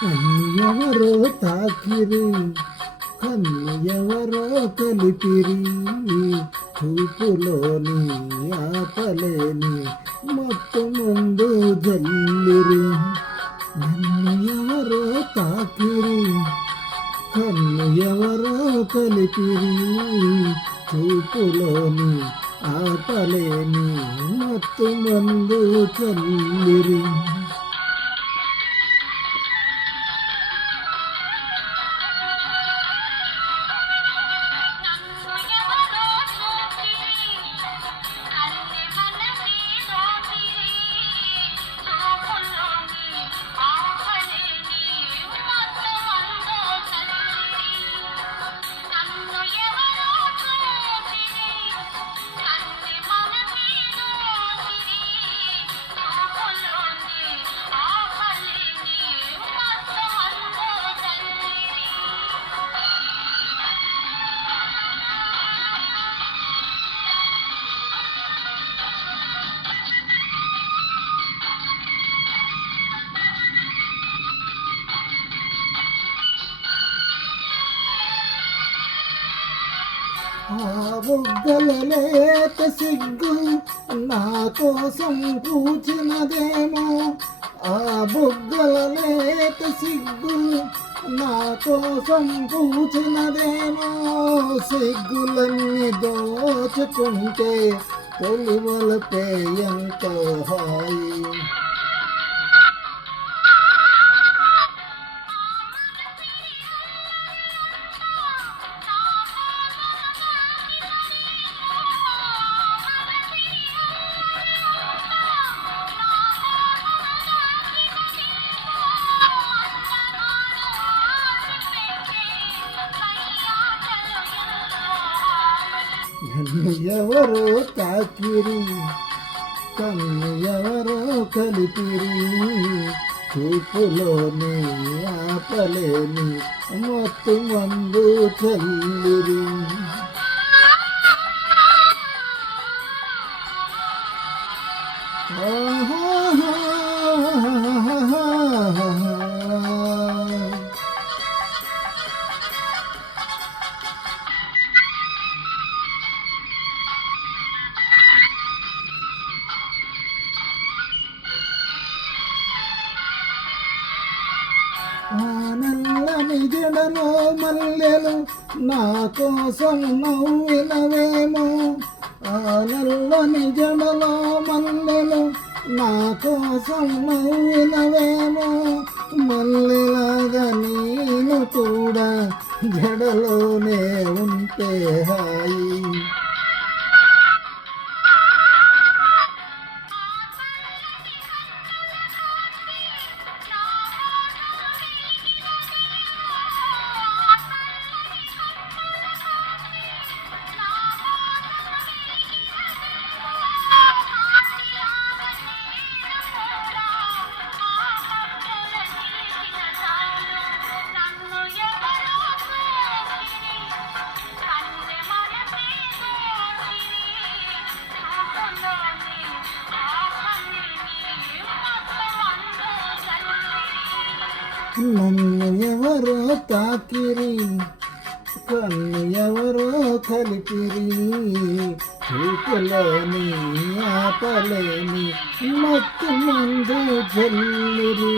కన్ను ఎవరో తాకిరి, కన్ను ఎవరో కలిపిరి, చూపులోని ఆపలేని మొత్తం ముందు జల్లిరి. నన్ను ఎవరో తాకిరి, కన్ను ఎవరో కలిపిరి, చూపులోని ఆపలేని మొత్తం ముందు చల్లిరి. ఆ బుగ్గల లేత సిగ్గు నా కోసం పూచినదేమో, ఆ బుగ్గల లేత సిగ్గు నా కోసం పూచినదేమో. సిగ్గులన్నీ దోచుకుంటే తొలివలపే ఎంతో హాయి. నన్ను ఎవరో తాకిరి, కన్ను ఎవరో కలిపిరి, చూపులోని ఆపలేని మొత్తం మందు చల్లిరి. నల్లని జడలో మల్లెలు నా కోసం నవ్వినవేమో, ఆ నల్లని జడలో మల్లెలు నా కోసం నవ్వినవేమో. మల్లెలాగా నేను కూడా జడలోనే ఉంటే హాయి. నన్ను ఎవరో తాకిరి, కన్ను ఎవరో కలిపిరి, చూపులోని ఆపలేని మత్తు మందు జల్లిరి.